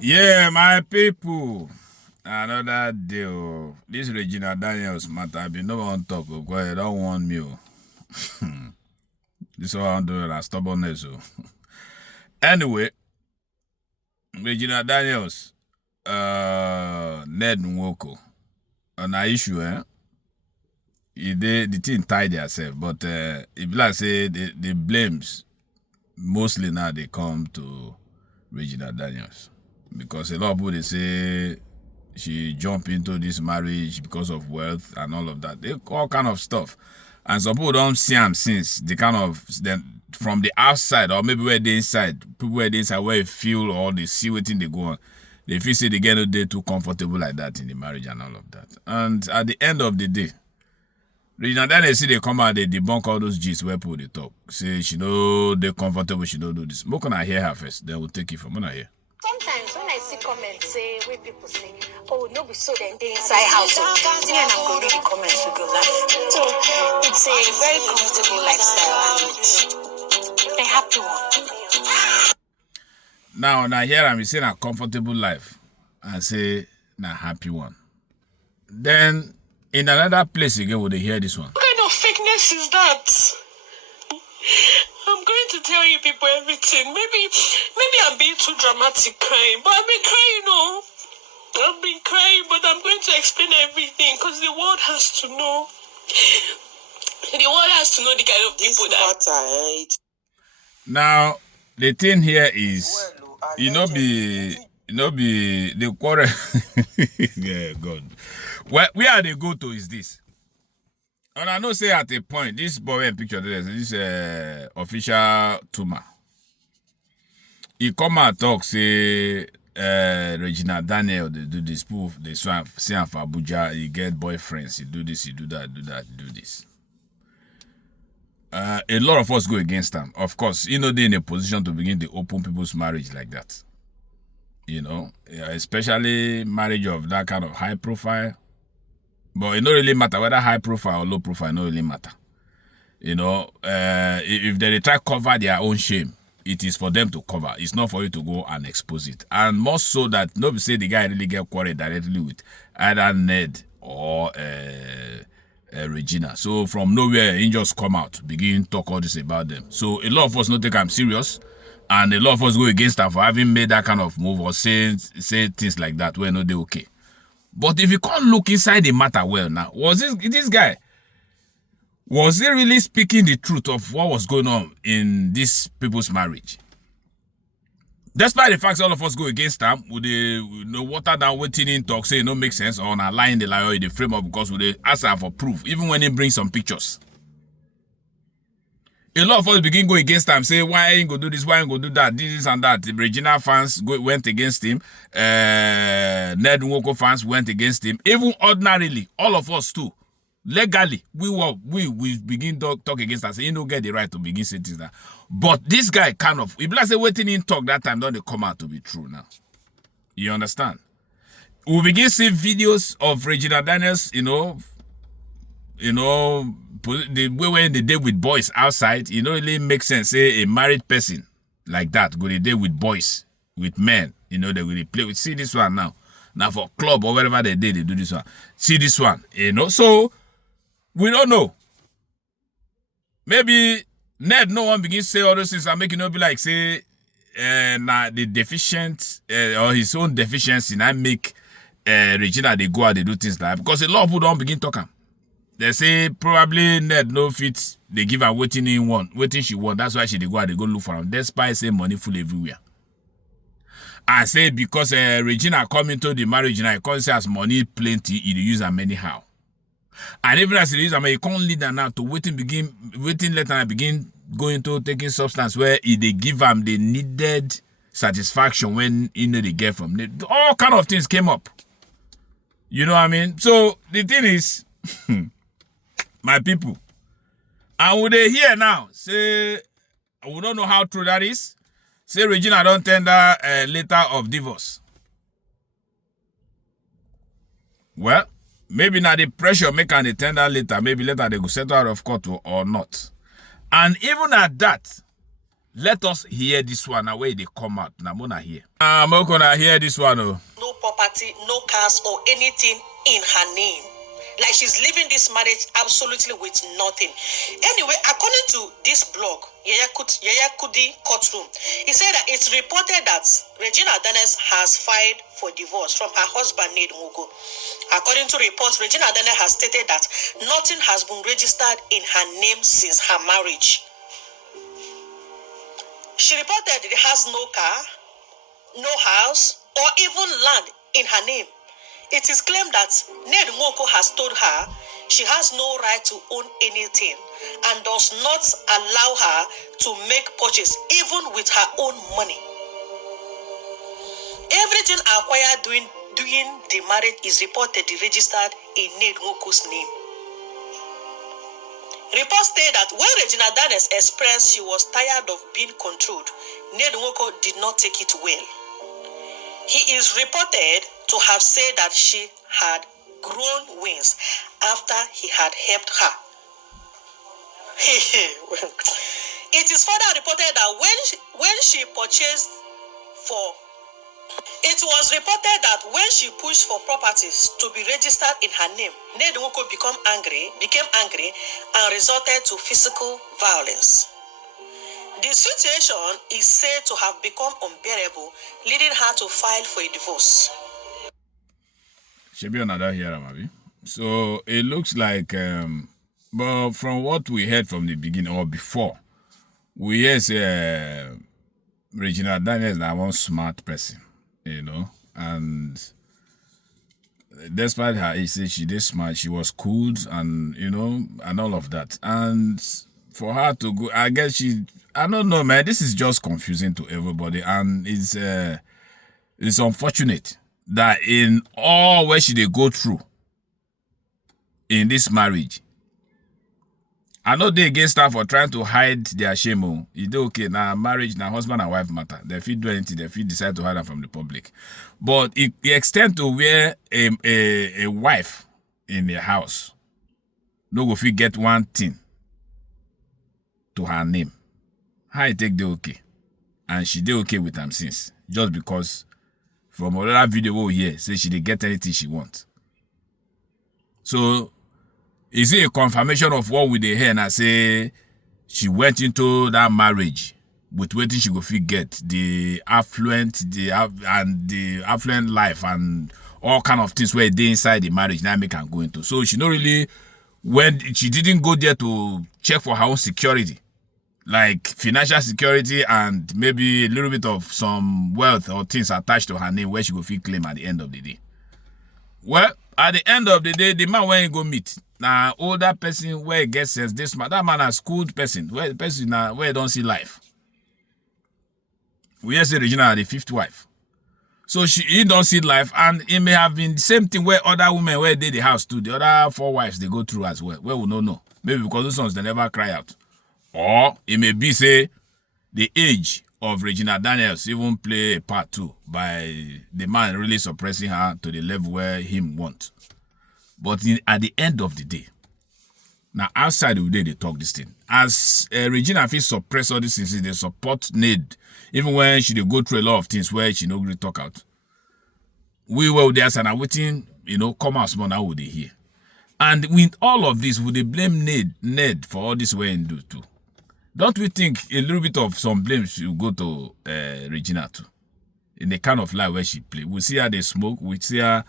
Yeah, my people. Another deal. This Regina Daniels matter. I be no one talk. Because you don't want me. This one do that stubbornness. Anyway, Regina Daniels, Ned Nwoko, on a issue, the thing tied themselves, but if like say the blames mostly now they come to Regina Daniels because a lot of people they say she jumped into this marriage because of wealth and all of that. They all kind of stuff, and some people don't see them since they kind of then from the outside or maybe where they inside people where they inside where they feel or they see what thing they go on. They feel say they get no day too comfortable like that in the marriage and all of that. And at the end of the day, Regina Daniels see they come out, they debunk all those G's where people they talk. Say she know they're comfortable, she don't do this. More can I hear her first, then we'll take it from when I hear. Sometimes when I see comments say where people say, oh no be so then they inside house. Me and I'm going to read the comments to go laugh. So it's a very comfortable lifestyle and a happy one. Now here I'm saying a comfortable life and say a happy one. Then in another place again, would they hear this one? What kind of fakeness is that? I'm going to tell you people everything. Maybe I'm being too dramatic crying, but I've been crying, no. I've been crying, but I'm going to explain everything because the world has to know. The world has to know the kind of people that. Now the thing here is, be the quarrel. Yeah, God. Where they go to is this. And I know say at a point, this boy in picture there, this official Tuma. He come and talk, say Regina Daniel, they do this proof, they say for Abuja, he get boyfriends, he do this, he do that, do this. A lot of us go against them. Of course, they're in a position to begin to open people's marriage like that. Especially marriage of that kind of high profile. But it don't really matter whether high profile or low profile, it don't really matter. If they try to cover their own shame, it is for them to cover. It's not for you to go and expose it. And more so that nobody say the guy really get quarreled directly with either Ned or Regina. So from nowhere, he just come out, begin talk all this about them. So a lot of us don't take them serious. And a lot of us go against them for having made that kind of move or say things like that where no they okay. But if you can't look inside the matter well now, was this guy, was he really speaking the truth of what was going on in this people's marriage? Despite the fact that all of us go against them, would they water down waiting in talk, say it don't make sense, or not lying the lie or the frame up because would they ask her for proof, even when they bring some pictures. A lot of us begin go against him, say, why ain't go do this, why ain't go do that, this and that. The Regina fans went against him. Ned Nwoko fans went against him. Even ordinarily, all of us too, legally, we begin to talk against us. You don't get the right to begin saying things that. But this guy kind of, if let's say waiting in talk that time, don't they come out to be true now? You understand? We'll begin seeing videos of Regina Daniels, the way when they date with boys outside, it really makes sense. Say a married person like that go to date with boys, with men, they will play with. See this one now for club or wherever they do this one. See this one, So we don't know. Maybe Ned no one begins to say all those things and make it be like say the deficient or his own deficiency and make Regina they go out they do things like that. Because a lot of people don't begin talking. They say probably Ned no fit. They give her waiting she want. That's why they go look for him. Despite say money full everywhere. I say because Regina come into the marriage now, because she has money plenty, he use them anyhow. And even as he use them, he can't lead her now to waiting let her begin going to taking substance where they give them the needed satisfaction when they get from them. All kind of things came up. You know what I mean? So the thing is. My people, and would they hear now say we don't know how true that is? Say Regina don't tender a letter of divorce. Well, maybe now the pressure make an tender later, maybe later they go settle out of court or not. And even at that, Let us hear this one now where they come out. Now, Mona hear. I'm not gonna hear this one. Oh. No property, no cars or anything in her name. Like she's living this marriage absolutely with nothing. Anyway, according to this blog, Yaya Kudi Courtroom, he said that it's reported that Regina Danes has filed for divorce from her husband, Ned Mugo. According to reports, Regina Danes has stated that nothing has been registered in her name since her marriage. She reported it has no car, no house, or even land in her name. It is claimed that Ned Nwoko has told her she has no right to own anything and does not allow her to make purchase even with her own money. Everything acquired during the marriage is reportedly registered in Ned Nwoko's name. Reports say that when Regina Danes expressed she was tired of being controlled, Ned Nwoko did not take it well. He is reported to have said that she had grown wings after he had helped her. It is further reported that when she purchased for It was reported that when she pushed for properties to be registered in her name, Ned Nwoko became angry and resorted to physical violence. The situation is said to have become unbearable, leading her to file for a divorce. Should be another here, maybe. So it looks like, but from what we heard from the beginning or before, we hear say Regina Daniels is one smart person. You know, and despite her age, she did smart, she was cool, and you know, and all of that. And for her to go, I guess I don't know, man. This is just confusing to everybody, and it's unfortunate that in all what she they go through in this marriage. I know they against her for trying to hide their shame. It's okay, now marriage, now husband and wife matter. They feel do anything, they feel decide to hide them from the public. But it extend to where a wife in the house no go fit get one thing to her name. How it take the okay? And she did okay with them since. Just because from another video over here, say she did get anything she want. So is it a confirmation of what we dey hear and I say she went into that marriage with waiting she go fit get the affluent life and all kind of things where they inside the marriage now make her go into. So she not really she didn't go there to check for her own security, like financial security and maybe a little bit of some wealth or things attached to her name where she go fit claim at the end of the day. Well, at the end of the day, the man where he go meet now older person where he gets sense this man, that man a schooled person where the person now where he don't see life. We say Regina the fifth wife. So he don't see life, and it may have been the same thing where other women where they the house too. The other 4 wives they go through as well. Where we don't know. Maybe because those ones they never cry out. Or it may be say the age of Regina Daniels even play a part too by the man really suppressing her to the level where him want. But at the end of the day, now outside of the day they talk this thing. As Regina feels suppress all these things, they support Ned, even when she they go through a lot of things where she no really talk out. We were there and waiting, you know, come out small now would they hear. And with all of this, would they blame Ned for all this way and do too? Don't we think a little bit of some blame should go to Regina too? In the kind of life where she play. We see her they smoke, we see her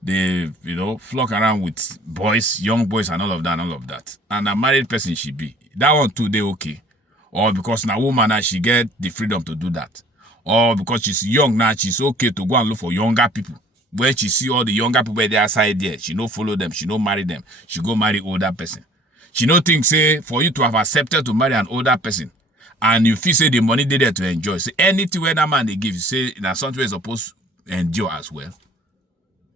they, you know, flock around with boys, young boys and all of that. And a married person she be. That one too, they okay. Or because now woman now she get the freedom to do that. Or because she's young now, she's okay to go and look for younger people. Where she see all the younger people where they are side there, she no follow them, she no marry them. She go marry older person. She no think say for you to have accepted to marry an older person and you feel say the money they there to enjoy. Say anything where that man they give, say na something is supposed to endure as well.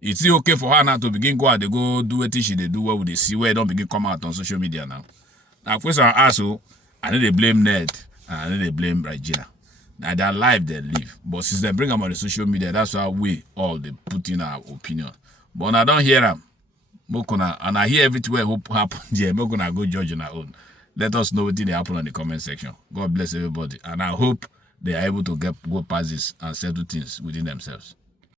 It's okay for her now to begin go out, they go do what she they do, where would they see where they don't begin come out on social media now. Now question I ask you, I know they blame Ned and I know they blame Regina. Now their life they live. But since they bring them on the social media, that's why we all they put in our opinion. But I don't hear them. And I hear everywhere what happened here. I'm gonna go judge on our own. Let us know what did happen on the comment section. God bless everybody. And I hope they are able to go past this and settle things within themselves.